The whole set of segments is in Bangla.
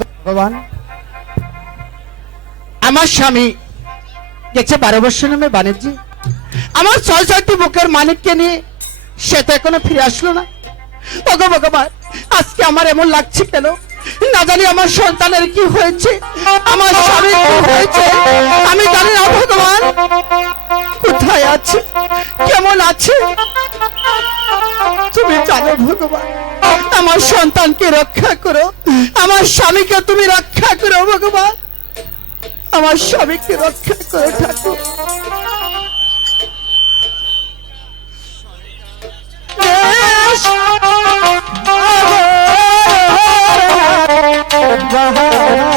ভগবান। আমার স্বামী গেছে বারো বছর নামে বাণিজ্য। আমার ছয় ছয়টি বুকের মানিককে নিয়ে সে তো এখনও ফিরে আসলো না। ওগো ভগবান, আজকে আমার এমন লাগছে কেন? না জানি আমার সন্তানের কি হয়েছে, আমার স্বামীর কি হয়েছে, আমি জানি না ভগবান কোথায় আছে, কেমন আছে। তুমি জানো ভগবান, আমার সন্তানকে রক্ষা করো, আমার স্বামীকে তুমি রক্ষা করো ভগবান, আমার স্বামীকে রক্ষা করো ঠাকুর আমি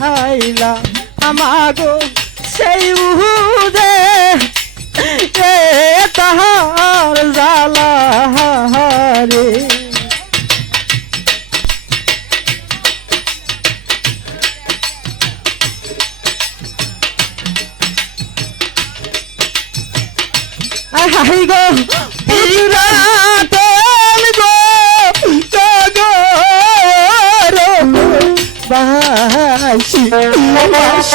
হাইলা আমাগো সেই উহুদে এ তাহার জালা রে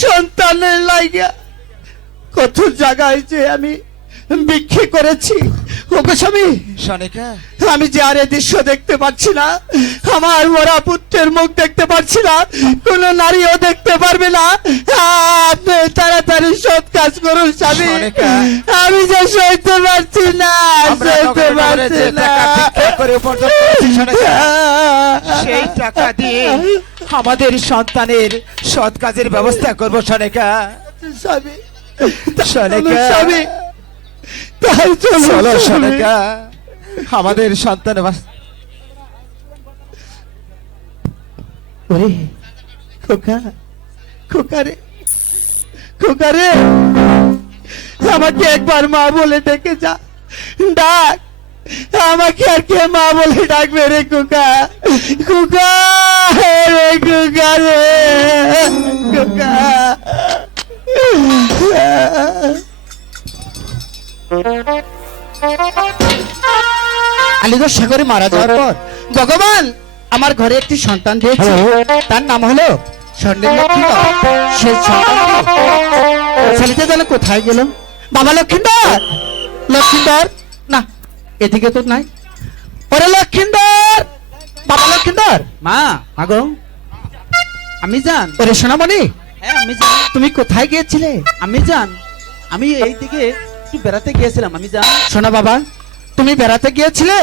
সন্তানের লাগিয়া কত জায়গায় যে আমি বিক্রি করেছি। আমি যে আর দৃশ্য দেখতে পাচ্ছি না আমার মরা পুত্রের মুখ দেখতে পাচ্ছি না কোন নারীও দেখতে পারবে না। আপনি তাড়াতাড়ি সৎ কাজ করুন স্বামী। আমি যে সইতে পারছি না সইতে পারছি না। সেই টাকা দিয়ে আমাদের সন্তানের সৎ কাজের ব্যবস্থা করব সনিকা। স্বামী সনিকা। স্বামী তাই চলো চলো আমাদের সন্তান বাস- ওরে খোকা খোকা রে খোকা রে আমাকে একবার মা বলে ডেকে যা ডাক। আমাকে আর কে মা বলে ডাকবে রে কুকা খোকা রে খোকা রে খোকা। আলিগড় সাগরে মারা যাওয়ার পর ভগবান আমার ঘরে একটি সন্তান দিয়েছে। তার নাম হলো স্বর্ণের সে ছেলেটা যেন কোথায় গেল? বাবা লক্ষ্মীন্দর লক্ষ্মীন্দর না এদিকে তো নাই। ওরে লক্ষ্মীন্দর বাবা লক্ষ্মীন্দর মা আগো আমি জান ওরে সোনামণি হ্যাঁ আমি জান তুমি কোথায় গিয়েছিলে? আমি জান আমি এই দিকে একটু বেড়াতে গিয়েছিলাম আমি জান সোনা বাবা তুমি বেড়াতে গিয়েছিলে?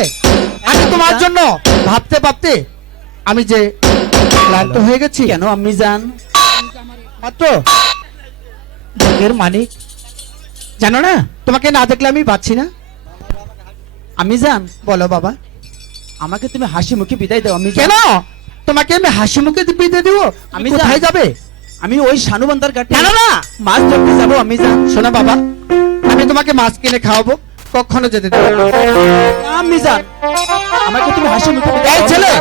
আমি তোমার জন্য ভাবতে ভাবতে আমি যে ক্লান্ত হয়ে গেছি। কেন আমি জান মাত্র। ভোগের মানিক। জানো না তোমাকে না দেখলে আমি পাচ্ছি না? আমি জান। বলো বাবা। আমাকে তুমি হাসি মুখে বিদায় দাও আমি কেন? তোমাকে আমি হাসি মুখে বিদে দিব? আমি কোথায় যাবে? আমি ওই শানুবন্দার ঘাটে কেন না? মাছ ধরতে যাব আমি জান। শোনা বাবা আমি তোমাকে মাছ কিনে খাওয়াবো কখনো যেতে দেবো। আমি জান। আমাকে তুমি হাসি মুখে বিদায় ছেলে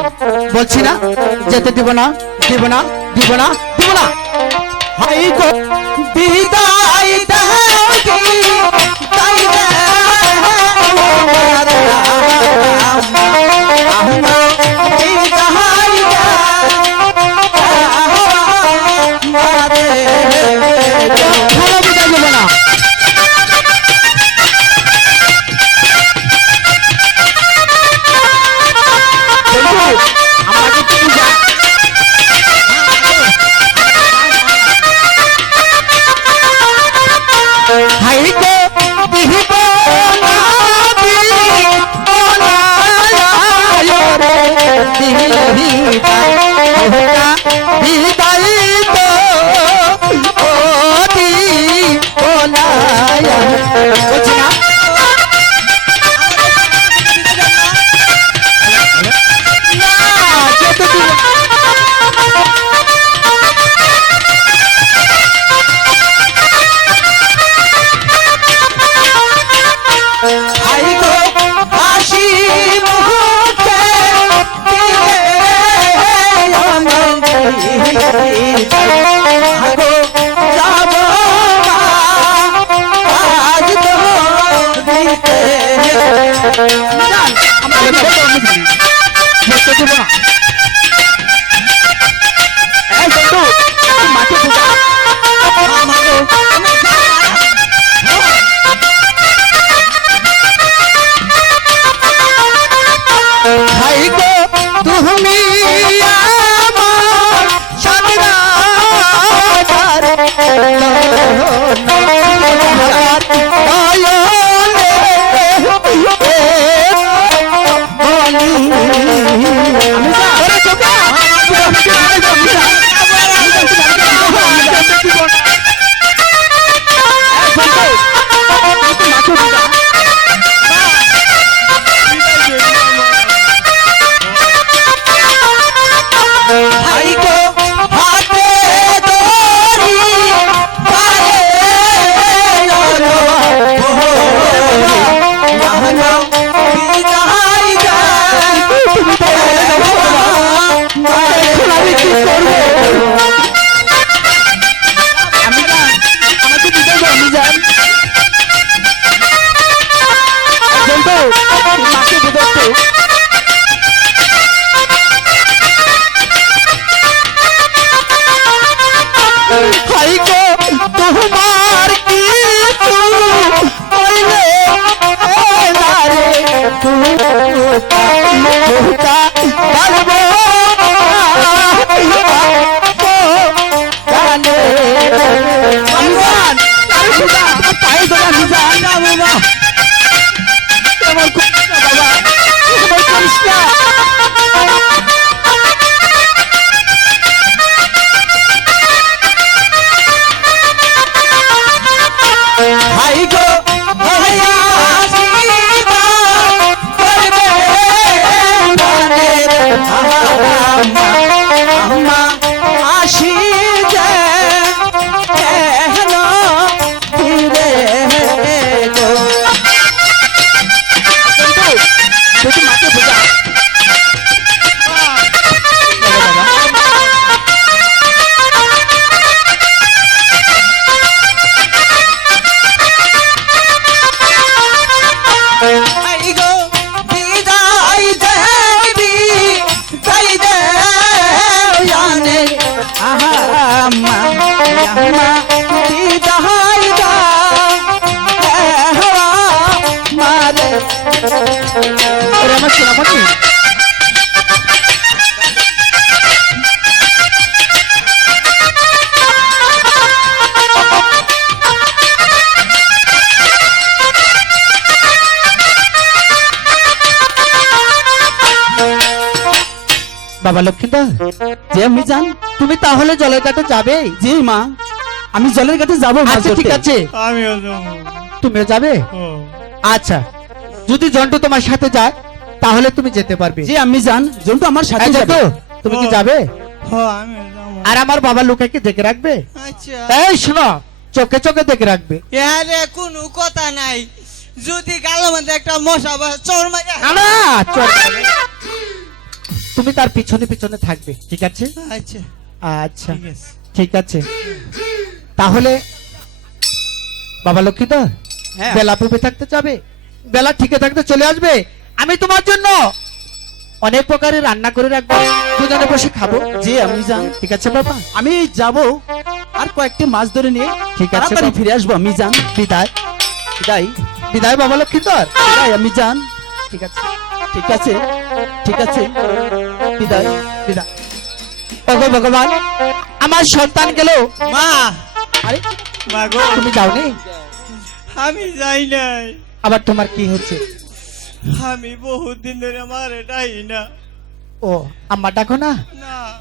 বলছি না যেতে দিব না দিব না দিব না দিব না। হাই গো বিদায় যে আমি জান তুমি তাহলে জলের ঘাটে যাবে জি মা। আমি জলের কাছে যাব আচ্ছা ঠিক আছে। আমিও যাব। তুমিও যাবে? আচ্ছা যদি জন্টু তোমার সাথে যায় তাহলে তুমি যেতে পারবে। জি আমি জান জন্টু আমার সাথে যাবে। তুমি কি যাবে? আর আমার বাবা লোকাকে দেখে রাখবে? আচ্ছা। এই শোনো চোখে চোখে দেখে রাখবে। এহারে কোনো কথা নাই। যদি গালের মধ্যে একটা মশা বা চোর মারে না, চল। তুমি তার পিছনে পিছনে থাকবে ঠিক আছে? আচ্ছা। আচ্ছা ঠিক আছে। তাহলে বাবা লক্ষ্মীধর হ্যাঁ। বেলা পূর্বে থাকতে যাবে বেলা ঠিকে থাকতে চলে আসবে? আমি তোমার জন্য অনেক প্রকারের রান্না করে রাখব। দুজনে বসে খাব। জি আমি জান ঠিক আছে বাবা? আমি যাব। আর কয়েকটি মাছ ধরে নিয়ে ঠিক আছে, ফিরে আসব আমি জান বিদায়। যাই বিদায় বাবা লক্ষ্মীধর যাই আমি জান ঠিক আছে। ঠিক আছে। ঠিক আছে। বিদায়। বিদায়। ওগো ভগবান আমার সন্তান গেল। মা! আরে মা গো! তুমি যাওনি? আমি যাই নাই। আবার তোমার কি হচ্ছে? আমি বহুত দিন ধরে মারে ডাই না। ও আম্মা ডাকো না।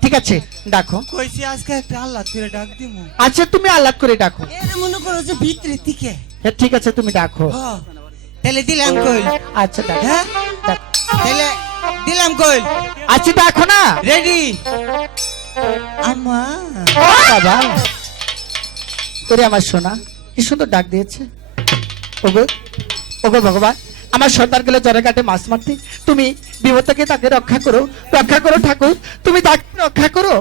ঠিক আছে ডাকো। কইছি আজকে একটা আল্লাহ করে ডাক দিমু। আচ্ছা তুমি আল্লাহ করে ডাকো। এর মনে করো যে ভিতরে থেকে। হ্যাঁ, ঠিক আছে তুমি ডাকো। তাহলে দিলাম কইল আচ্ছা ডাকো। হ্যাঁ? তাহলে দিলাম কইল আচ্ছা ডাকো না রেডি আমা বাবা। ওরে আমার সোনা কি সুন্দর ডাক দিয়েছে। ওগো ওগো ভগবান আমার সন্তান গেলে জলে কাটে মাছ মারতে। তুমি বিপদ থেকে তাকে রক্ষা করো রক্ষা করো ঠাকুর তুমি তাকে রক্ষা করো।